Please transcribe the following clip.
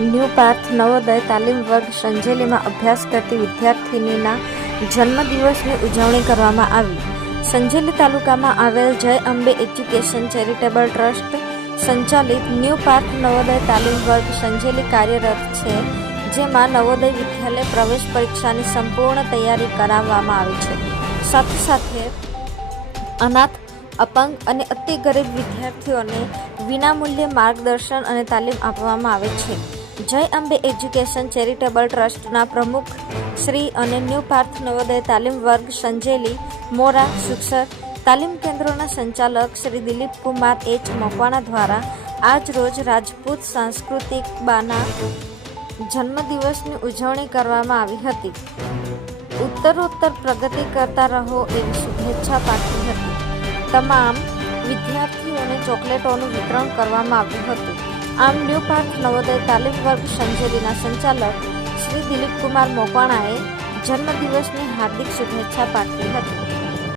New Parth Navodaya તાલીમ વર્ગ સંજેલીમાં અભ્યાસ કરતી વિદ્યાર્થિનીના જન્મદિવસની ઉજવણી કરવામાં આવી. સંજેલી તાલુકામાં આવેલ Jay Ambe education charitable trust સંચાલિત ન્યૂ પાર્થ નવોદય તાલીમ વર્ગ સંજેલી કાર્યરત છે, જેમાં નવોદય વિદ્યાલય પ્રવેશ પરીક્ષાની સંપૂર્ણ તૈયારી કરાવવામાં આવી છે. સાથે સાથે અનાથ, અપંગ અને અતિ ગરીબ વિદ્યાર્થીઓને વિનામૂલ્યે માર્ગદર્શન અને તાલીમ આપવામાં આવે છે. જય અંબે એજ્યુકેશન ચેરિટેબલ ટ્રસ્ટના પ્રમુખ શ્રી અને ન્યૂ પાર્થ નવોદય તાલીમ વર્ગ સંજેલી મોરા સુક્ષર તાલીમ કેન્દ્રોના સંચાલક શ્રી દિલીપ કુમાર એચ મકવાણા દ્વારા આજ રોજ રાજપૂત સાંસ્કૃતિક બાના જન્મદિવસની ઉજવણી કરવામાં આવી હતી. ઉત્તરોત્તર પ્રગતિ કરતા રહો એવી શુભેચ્છા પાઠવી હતી. તમામ વિદ્યાર્થીઓને ચોકલેટોનું વિતરણ કરવામાં આવ્યું હતું. આમ ન્યૂ પાર્ક નવોદય તાલીમ વર્ગ સંજેલીના સંચાલક શ્રી દિલીપકુમાર મોકાણાએ જન્મદિવસની હાર્દિક શુભેચ્છા પાઠવી હતી.